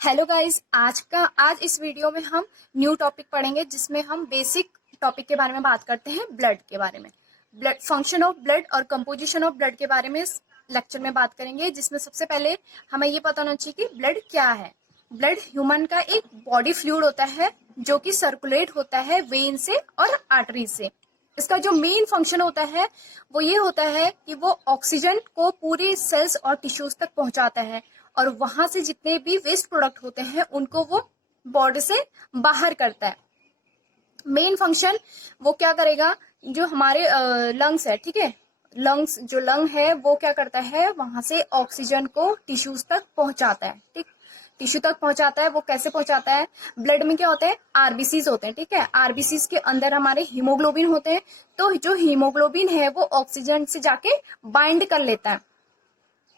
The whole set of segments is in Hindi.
हेलो गाइस, आज इस वीडियो में हम न्यू टॉपिक पढ़ेंगे जिसमें हम बेसिक टॉपिक के बारे में बात करते हैं। ब्लड के बारे में, ब्लड फंक्शन ऑफ ब्लड और कंपोजिशन ऑफ ब्लड के बारे में इस लेक्चर में बात करेंगे। जिसमें सबसे पहले हमें ये पता होना चाहिए कि ब्लड क्या है। ब्लड ह्यूमन का एक बॉडी फ्लूइड होता है जो कि सर्कुलेट होता है वेन से और आर्टरी से। इसका जो मेन फंक्शन होता है वो ये होता है कि वो ऑक्सीजन को पूरे सेल्स और टिश्यूज तक पहुंचाता है और वहां से जितने भी वेस्ट प्रोडक्ट होते हैं उनको वो बॉडी से बाहर करता है। मेन फंक्शन वो क्या करेगा, जो हमारे लंग्स है, ठीक है, लंग्स जो लंग है वो क्या करता है, वहां से ऑक्सीजन को टिश्यूज तक पहुंचाता है। ठीक, टिश्यू तक पहुंचाता है। वो कैसे पहुंचाता है? ब्लड में क्या होते हैं, आरबीसीज होते हैं। ठीक है, आरबीसीज के अंदर हमारे हीमोग्लोबिन होते हैं। तो जो हीमोग्लोबिन है वो ऑक्सीजन से जाके बाइंड कर लेता है।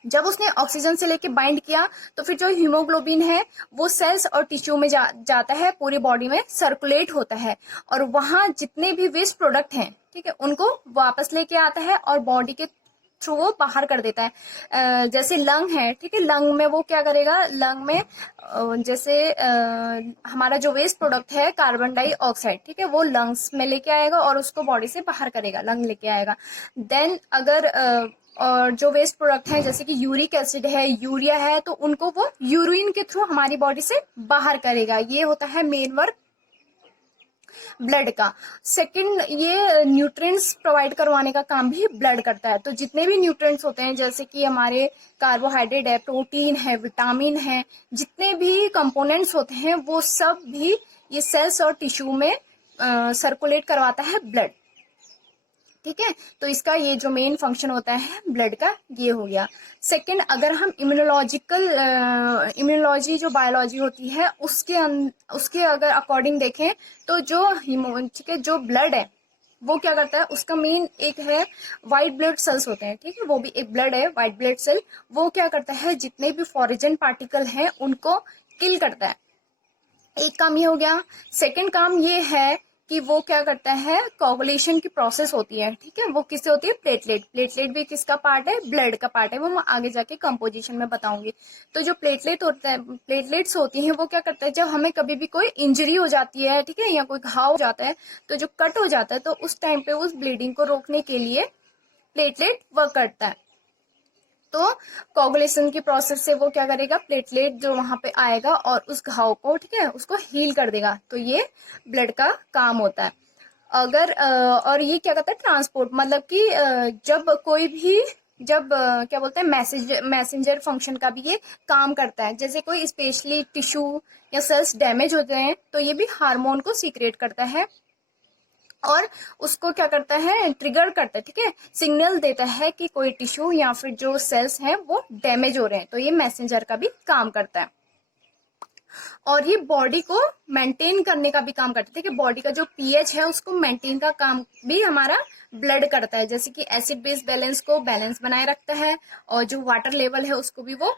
जब उसने ऑक्सीजन से लेके बाइंड किया तो फिर जो हीमोग्लोबिन है वो सेल्स और टिश्यू में जाता है, पूरी बॉडी में सर्कुलेट होता है और वहां जितने भी वेस्ट प्रोडक्ट हैं, ठीक है, उनको वापस लेके आता है और बॉडी के थ्रू वो बाहर कर देता है। जैसे लंग है, ठीक है, लंग में वो क्या करेगा, लंग में जैसे हमारा जो वेस्ट प्रोडक्ट है कार्बन डाइऑक्साइड, ठीक है, वो लंग्स में लेके आएगा और उसको बॉडी से बाहर करेगा, लंग लेके आएगा। देन अगर और जो वेस्ट प्रोडक्ट है जैसे कि यूरिक एसिड है, यूरिया है, तो उनको वो यूरिन के थ्रू हमारी बॉडी से बाहर करेगा। ये होता है मेन वर्क ब्लड का। सेकंड, ये न्यूट्रिएंट्स प्रोवाइड करवाने का काम भी ब्लड करता है। तो जितने भी न्यूट्रिएंट्स होते हैं जैसे कि हमारे कार्बोहाइड्रेट है, प्रोटीन है, विटामिन है, जितने भी कंपोनेंट्स होते हैं वो सब भी ये सेल्स और टिश्यू में सर्कुलेट करवाता है ब्लड। ठीक है, तो इसका ये जो मेन फंक्शन होता है ब्लड का ये हो गया। सेकंड, अगर हम इम्यूनोलॉजी जो बायोलॉजी होती है उसके अगर अकॉर्डिंग देखें तो जो ठीक है, जो ब्लड है वो क्या करता है, उसका मेन एक है व्हाइट ब्लड सेल्स होते हैं। ठीक है, वो भी एक ब्लड है, व्हाइट ब्लड सेल। वो क्या करता है, जितने भी फॉरेन पार्टिकल हैं उनको किल करता है। एक काम ये हो गया। सेकंड काम ये है कि वो क्या करता है, कोगुलेशन की प्रोसेस होती है। ठीक है, वो किससे होती है, प्लेटलेट। प्लेटलेट भी किसका पार्ट है, ब्लड का पार्ट है। वो मैं आगे जाके कंपोजिशन में बताऊंगी। तो जो प्लेटलेट होता है, प्लेटलेट्स होती हैं, वो क्या करता है, जब हमें कभी भी कोई इंजरी हो जाती है, ठीक है, या कोई घाव हो जाता है, तो जो कट हो जाता है तो उस टाइम पे उस ब्लीडिंग को रोकने के लिए प्लेटलेट वर्क करता है। तो कोगुलेशन की प्रोसेस से वो क्या करेगा, प्लेटलेट जो वहां पे आएगा और उस घाव को, ठीक है, उसको हील कर देगा। तो ये ब्लड का काम होता है। अगर और ये क्या करता है, ट्रांसपोर्ट, मतलब कि जब कोई भी क्या बोलते हैं, मैसेंजर फंक्शन का भी ये काम करता है। जैसे कोई स्पेशली टिश्यू या सेल्स डैमेज होते हैं तो ये भी हार्मोन को सीक्रेट करता है और उसको क्या करता है, ट्रिगर करता है। ठीक है, सिग्नल देता है कि कोई टिश्यू या फिर जो सेल्स हैं वो डैमेज हो रहे हैं। तो ये मैसेंजर का भी काम करता है और ये बॉडी को मेंटेन करने का भी काम करता है। ठीक है, बॉडी का जो पीएच है उसको मेंटेन का काम भी हमारा ब्लड करता है। जैसे कि एसिड बेस बैलेंस को बैलेंस बनाए रखता है और जो वाटर लेवल है उसको भी वो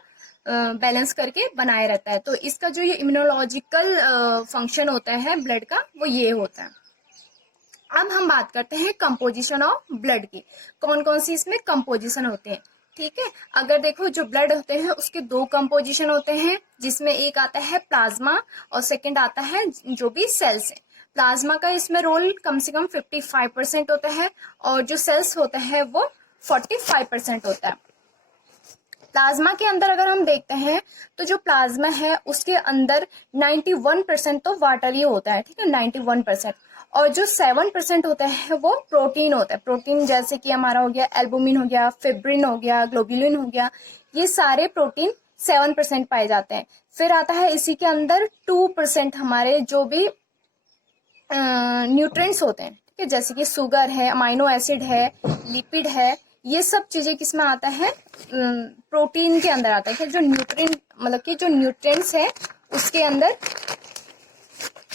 बैलेंस करके बनाए रहता है। तो इसका जो ये इम्यूनोलॉजिकल फंक्शन होता है ब्लड का, वो ये होता है। अब हम बात करते हैं कंपोजिशन ऑफ ब्लड की। कौन कौन सी इसमें कंपोजिशन होते हैं। ठीक है, अगर देखो जो ब्लड होते हैं उसके दो कंपोजिशन होते हैं, जिसमें एक आता है प्लाज्मा और सेकंड आता है जो भी सेल्स है। प्लाज्मा का इसमें रोल कम से कम 55% होता है और जो सेल्स होता है वो 45% होता है। प्लाज्मा के अंदर अगर हम देखते हैं तो जो प्लाज्मा है उसके अंदर 91% तो वाटर ही होता है। ठीक है, 91%। और जो 7% होता है वो प्रोटीन होता है। प्रोटीन जैसे कि हमारा हो गया एल्बुमिन हो गया, फिब्रिन हो गया, ग्लोबुलिन हो गया, ये सारे प्रोटीन 7% पाए जाते हैं। फिर आता है इसी के अंदर 2% हमारे जो भी न्यूट्रिएंट्स होते हैं। ठीक है, जैसे कि शुगर है, अमाइनो एसिड है, लिपिड है, ये सब चीजें किसमें आता है, प्रोटीन के अंदर आता है। जो न्यूट्रिएंट मतलब कि जो न्यूट्रिएंट्स है उसके अंदर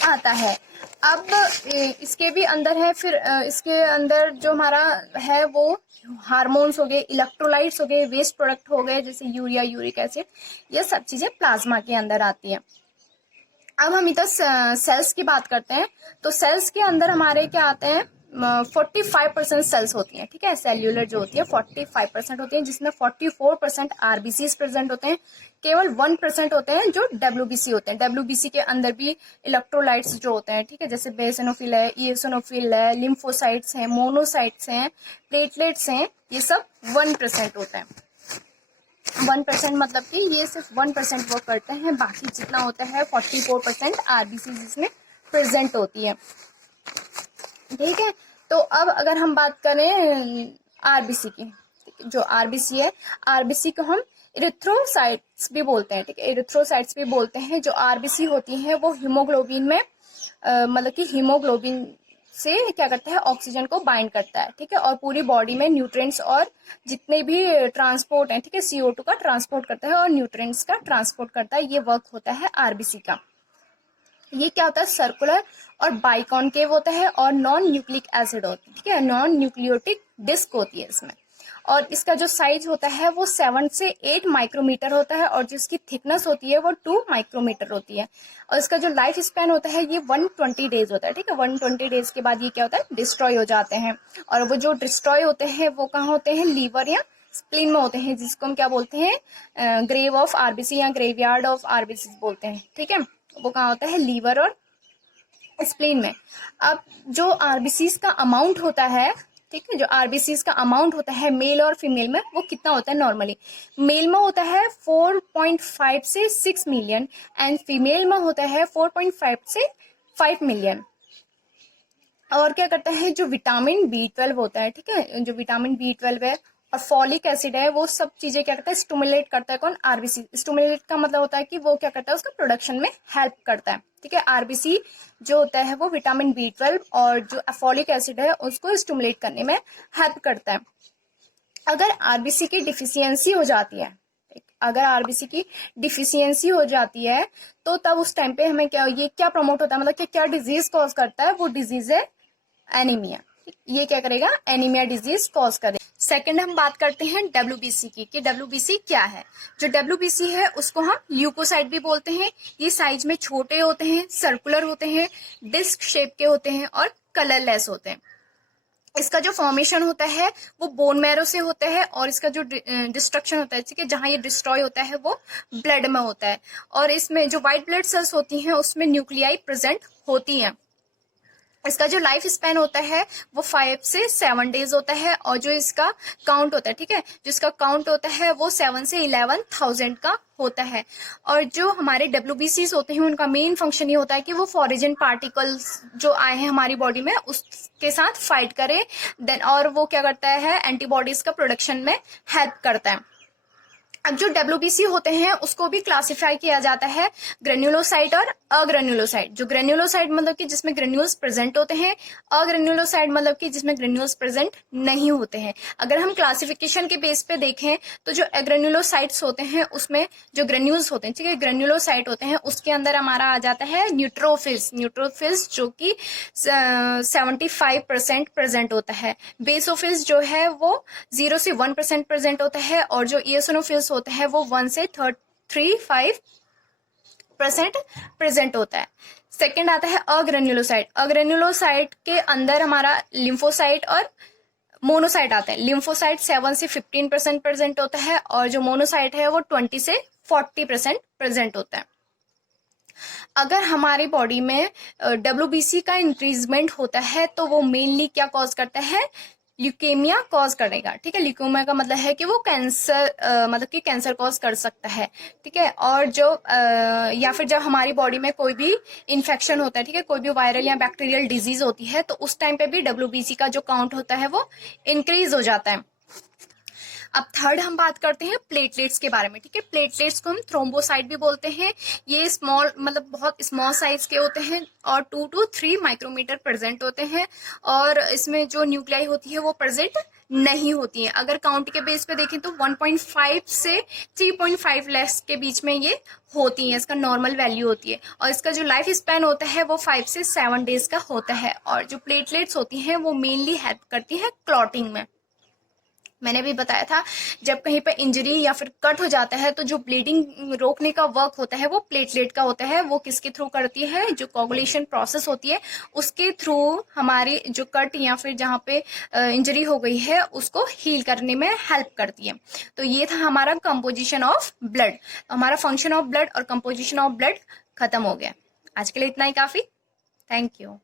आता है। अब इसके भी अंदर है, फिर इसके अंदर जो हमारा है वो हार्मोन्स हो गए, इलेक्ट्रोलाइट्स हो गए, वेस्ट प्रोडक्ट हो गए जैसे यूरिया, यूरिक एसिड, ये सब चीजें प्लाज्मा के अंदर आती हैं। अब हम इधर सेल्स की बात करते हैं। तो सेल्स के अंदर हमारे क्या आते हैं, 45% सेल्स होती हैं, ठीक है, सेल्यूलर जो होती है 45% होती हैं, जिसमें 44% आरबीसीज प्रेजेंट होते हैं, केवल 1% होते हैं जो डब्ल्यूबीसी होते हैं। डब्ल्यूबीसी के अंदर भी इलेक्ट्रोलाइट्स जो होते हैं, ठीक है, जैसे बेसनोफिल है, ईओसिनोफिल है, लिम्फोसाइट्स हैं, मोनोसाइट्स हैं, प्लेटलेट्स हैं, ये सब 1% होता है। 1% मतलब कि ये सिर्फ 1% वर्क करते हैं, बाकी जितना होता है 44% आरबीसी इसमें प्रेजेंट होती है, ठीक है। तो अब अगर हम बात करें आरबीसी की, जो आरबीसी है, आरबीसी को हम इरिथ्रोसाइट्स भी बोलते हैं, ठीक है, इरिथ्रोसाइट्स भी बोलते हैं। जो आरबीसी होती हैं वो हीमोग्लोबिन में मतलब कि हीमोग्लोबिन से क्या करता है, ऑक्सीजन को बाइंड करता है, ठीक है, और पूरी बॉडी में न्यूट्रिएंट्स और जितने भी ट्रांसपोर्ट है, ठीक है, CO2 का ट्रांसपोर्ट करता है और न्यूट्रिएंट्स का ट्रांसपोर्ट करता है, ये वर्क होता है आरबीसी का। ये क्या होता है, सर्कुलर और बाइकॉनकेव होता है और नॉन न्यूक्लिक एसिड होती है, ठीक है, नॉन न्यूक्लियोटिक डिस्क होती है इसमें, और इसका जो साइज होता है वो 7 से 8 माइक्रोमीटर होता है, और जिसकी थिकनेस होती है वो 2 माइक्रोमीटर होती है, और इसका जो लाइफ स्पैन होता है ये 120 डेज होता है, ठीक है। 120 डेज के बाद ये क्या होता है, डिस्ट्रॉय हो जाते हैं, और वो जो डिस्ट्रॉय होते हैं वो कहाँ होते हैं, लीवर या स्प्लीन में होते हैं, जिसको हम क्या बोलते हैं, ग्रेव ऑफ आरबीसी या ग्रेवयार्ड ऑफ आरबीसी बोलते हैं, ठीक है। वो कहाँ होता है, लीवर और स्प्लीन में। अब जो आरबीसीज का अमाउंट होता है, ठीक है, जो आरबीसीज का अमाउंट होता है मेल और फीमेल में वो कितना होता है, नॉर्मली मेल में होता है 4.5 से 6 मिलियन एंड फीमेल में होता है 4.5 से 5 मिलियन। और क्या करता है, जो विटामिन B12 होता है, ठीक है, जो विटामिन B12 है और फॉलिक एसिड है, वो सब चीजें क्या करता है, स्टिमुलेट करता है, कौन, आरबीसी। स्टिमुलेट का मतलब होता है कि वो क्या करता है, उसका प्रोडक्शन में हेल्प करता है, ठीक है। आरबीसी जो होता है वो विटामिन B12 और जो फॉलिक एसिड है उसको स्टिमुलेट करने में हेल्प करता है। अगर आरबीसी की डिफिशियंसी हो जाती है, अगर आरबीसी की डिफिशियंसी हो जाती है तो तब उस टाइम पे हमें क्या, ये क्या प्रमोट होता है, मतलब कि क्या डिजीज कॉज करता है, वो डिजीज है एनीमिया। ये क्या करेगा, एनीमिया डिजीज कॉज करे। सेकंड हम बात करते हैं डब्ल्यूबीसी की, कि डब्ल्यूबीसी क्या है। जो डब्ल्यूबीसी है उसको हम ल्यूकोसाइट भी बोलते हैं। ये साइज में छोटे होते हैं, सर्कुलर होते हैं, डिस्क शेप के होते हैं और कलरलेस होते हैं। इसका जो फॉर्मेशन होता है वो बोन मैरो से होता है, और इसका जो डिस्ट्रक्शन होता है, ठीक है, जहां ये डिस्ट्रॉय होता है वो ब्लड में होता है, और इसमें जो व्हाइट ब्लड सेल्स होती हैं उसमें न्यूक्लियाई प्रेजेंट होती हैं। इसका जो लाइफ स्पैन होता है वो 5 से 7 डेज होता है, और जो इसका काउंट होता है, ठीक है, जो इसका काउंट होता है वो 7 से 11,000 का होता है। और जो हमारे डब्ल्यूबीसीज होते हैं उनका मेन फंक्शन ये होता है कि वो फॉरेजन पार्टिकल्स जो आए हैं हमारी बॉडी में उसके साथ फाइट करे, देन और वो क्या करता है, एंटीबॉडीज का प्रोडक्शन में हेल्प करता है। अब जो डब्ल्यूबीसी होते हैं उसको भी क्लासिफाई किया जाता है ग्रेन्युलोसाइट और अग्रेन्युलोसाइट। जो ग्रेन्युलोसाइट मतलब कि जिसमें ग्रेन्यूल्स प्रेजेंट होते हैं, अग्रेन्युलोसाइट मतलब कि जिसमें ग्रेन्यूल्स प्रेजेंट नहीं होते हैं। अगर हम क्लासिफिकेशन के बेस पे देखें तो जो अग्रेन्युलोसाइट्स होते हैं उसमें जो ग्रेन्यूल्स होते हैं, ठीक है, ग्रेन्युलोसाइट होते हैं, उसके अंदर हमारा आ जाता है न्यूट्रोफिल्स। न्यूट्रोफिल्स जो कि 75% प्रेजेंट होता है। बेसोफिल्स जो है वो 0 से 1% प्रेजेंट होता है, और जो ईओसिनोफिल्स होता है वो 1 से 35% प्रेजेंट होता है। सेकंड आता है अग्रेन्युलोसाइट। अग्रेन्युलोसाइट के अंदर हमारा लिम्फोसाइट और मोनोसाइट आता है। लिम्फोसाइट 7 से 15% प्रेजेंट होता है, और जो मोनोसाइट है वो 20 से 40% प्रेजेंट होता है। अगर हमारी बॉडी में डब्ल्यूबीसी का इंक्रीजमेंट होता है तो वो मेनली क्या कॉज करता है, ल्यूकेमिया कॉज करेगा, ठीक है। ल्यूकेमिया का मतलब है कि वो कैंसर मतलब कि कैंसर कॉज कर सकता है, ठीक है। और जो या फिर जब हमारी बॉडी में कोई भी इन्फेक्शन होता है, ठीक है, कोई भी वायरल या बैक्टीरियल डिजीज होती है तो उस टाइम पे भी डब्ल्यूबीसी का जो काउंट होता है वो इंक्रीज हो जाता है। अब थर्ड हम बात करते हैं प्लेटलेट्स के बारे में, ठीक है। प्लेटलेट्स को हम थ्रोम्बोसाइट भी बोलते हैं। ये स्मॉल मतलब बहुत स्मॉल साइज के होते हैं और 2 to 3 माइक्रोमीटर प्रेजेंट होते हैं, और इसमें जो न्यूक्लियाई होती है वो प्रेजेंट नहीं होती है। अगर काउंट के बेस पे देखें तो 1.5 से 3.5 लैक्स के बीच में ये होती है, इसका नॉर्मल वैल्यू होती है। और इसका जो लाइफ स्पैन होता है वो 5 से 7 डेज का होता है। और जो प्लेटलेट्स होती हैं वो मेनली हेल्प करती हैं क्लॉटिंग में। मैंने भी बताया था, जब कहीं पर इंजरी या फिर कट हो जाता है तो जो ब्लीडिंग रोकने का वर्क होता है वो प्लेटलेट का होता है। वो किसके थ्रू करती है, जो कोगुलेशन प्रोसेस होती है उसके थ्रू हमारी जो कट या फिर जहाँ पे इंजरी हो गई है उसको हील करने में हेल्प करती है। तो ये था हमारा कंपोजिशन ऑफ ब्लड। तो हमारा फंक्शन ऑफ ब्लड और कंपोजिशन ऑफ ब्लड खत्म हो गया। आज के लिए इतना ही काफी। Thank you.